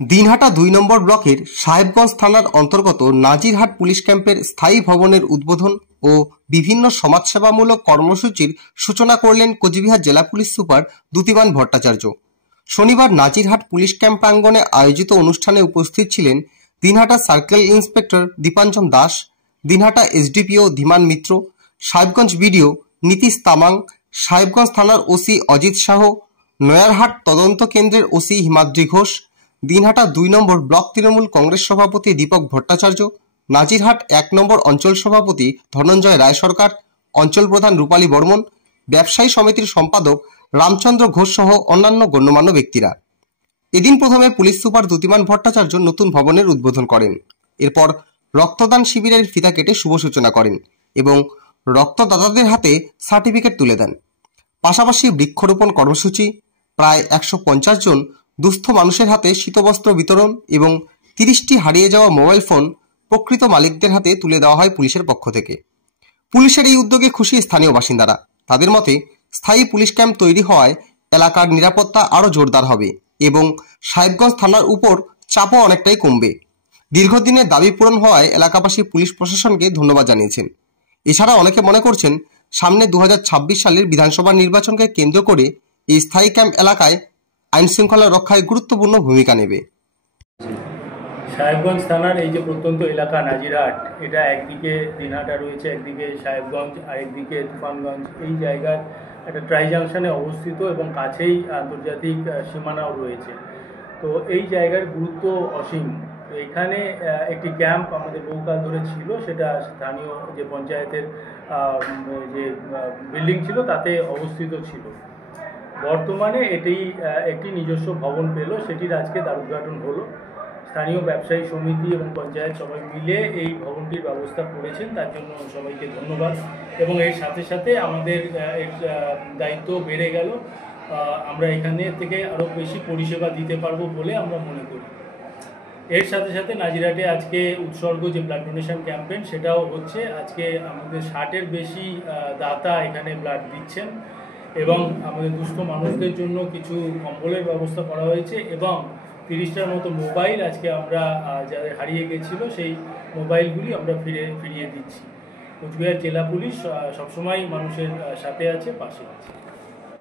দিনহাটা ২ নম্বর ব্লকের সাহেবগঞ্জ থানার অন্তর্গত নাজিরহাট পুলিশ ক্যাম্পের স্থায়ী ভবনের উদ্বোধন ও বিভিন্ন সমাজসেবামূলক কর্মসূচির সূচনা করলেন কোচবিহার জেলা পুলিশ সুপার দ্যুতিমান ভট্টাচার্য। শনিবার নাজিরহাট পুলিশ ক্যাম্প প্রাঙ্গণে আয়োজিত অনুষ্ঠানে উপস্থিত ছিলেন Dinhata circle inspector Dipanjan Das, Dinhata SDPO Dhiman Mitra, Sahebganj BDO Nitish Tamang, Sahebganj থানার ওসি অজিত শাহ, নয়ারহাট তদন্ত কেন্দ্রের OC Himadri Ghosh, Dinhata ২ number block Trinamool Congress সভাপতি দীপক ভট্টাচার্য, নাজিরহাট ১ নম্বর অঞ্চল সভাপতি ধনঞ্জয় রায় সরকার, অঞ্চল প্রধান রূপালী বর্মন, ব্যবসায়ী সমিতির সম্পাদক রামচন্দ্র ঘোষ সহ অন্যান্য গণ্যমান্য ব্যক্তিরা। এদিন প্রথমে পুলিশ সুপার দ্যুতিমান ভট্টাচার্য নতুন ভবনের উদ্বোধন করেন। এরপর রক্তদান শিবিরের ফিতা কেটে শুভ সূচনা করেন এবং রক্তদাতাদের হাতে সার্টিফিকেট তুলে দেন। পাশাপাশি বৃক্ষরোপণ কর্মসূচি, প্রায় ১৫০ জন দুস্থ মানুষের হাতে শীতবস্ত্র বিতরণ এবং ৩০টি হারিয়ে যাওয়া মোবাইল ফোন প্রকৃত মালিকদের হাতে তুলে দেওয়া হয় পুলিশের পক্ষ থেকে। পুলিশের এই উদ্যোগে খুশি স্থানীয় বাসিন্দারা। তাদের মতে স্থায়ী পুলিশ ক্যাম্প তৈরি হওয়ায় এলাকার নিরাপত্তা আরও জোরদার হবে এবং সাহেবগঞ্জ থানার উপর চাপও অনেকটাই কমবে। দীর্ঘদিনের দাবি পূরণ হওয়ায় এলাকাবাসী পুলিশ প্রশাসনকে ধন্যবাদ জানিয়েছেন। এছাড়া অনেকে মনে করছেন সামনে ২০২৬ সালের বিধানসভা নির্বাচনকে কেন্দ্র করে এই স্থায়ী ক্যাম্প এলাকায় আইন শৃঙ্খলা রক্ষায় গুরুত্বপূর্ণ ভূমিকা নেবে। সাহেবগঞ্জ থানার এই যে প্রত্যন্ত এলাকা নাজিরহাট, এটা একদিকে দিনহাটা রয়েছে, একদিকে সাহেবগঞ্জ আর একদিকে তুফানগঞ্জ। এই জায়গার একটা ট্রাই জাংশনে অবস্থিত এবং কাছেই আন্তর্জাতিক সীমানাও রয়েছে। তো এই জায়গার গুরুত্ব অসীম। তো এখানে একটি ক্যাম্প আমাদের বহুকাল ধরে ছিল, সেটা স্থানীয় যে পঞ্চায়েতের যে বিল্ডিং ছিল তাতে অবস্থিত ছিল। বর্তমানে এটি একটি নিজস্ব ভবন পেল, সেটির আজকে দ্বারোদ্ঘাটন হলো। স্থানীয় ব্যবসায়ী সমিতি এবং পঞ্চায়েত সবাই মিলে এই ভবনটির ব্যবস্থা করেছেন, তার জন্য সবাইকে ধন্যবাদ। এবং এর সাথে সাথে আমাদের দায়িত্ব বেড়ে গেল, আমরা এখানে থেকে আরও বেশি পরিষেবা দিতে পারবো বলে আমরা মনে করি। এর সাথে সাথে নাজিরহাটে আজকে উৎসর্গ যে ব্লাড ডোনেশন ক্যাম্পেইন সেটাও হচ্ছে। আজকে আমাদের ৬০-এর বেশি দাতা এখানে ব্লাড দিচ্ছেন এবং আমাদের দুস্থ মানুষদের জন্য কিছু কম্বলের ব্যবস্থা করা হয়েছে এবং ৩০টার মতো মোবাইল আজকে আমরা যাদের হারিয়ে গেছিল সেই মোবাইলগুলি আমরা ফিরিয়ে দিচ্ছি। কোচবিহার জেলা পুলিশ সবসময় মানুষের সাথে আছে, পাশে আছে।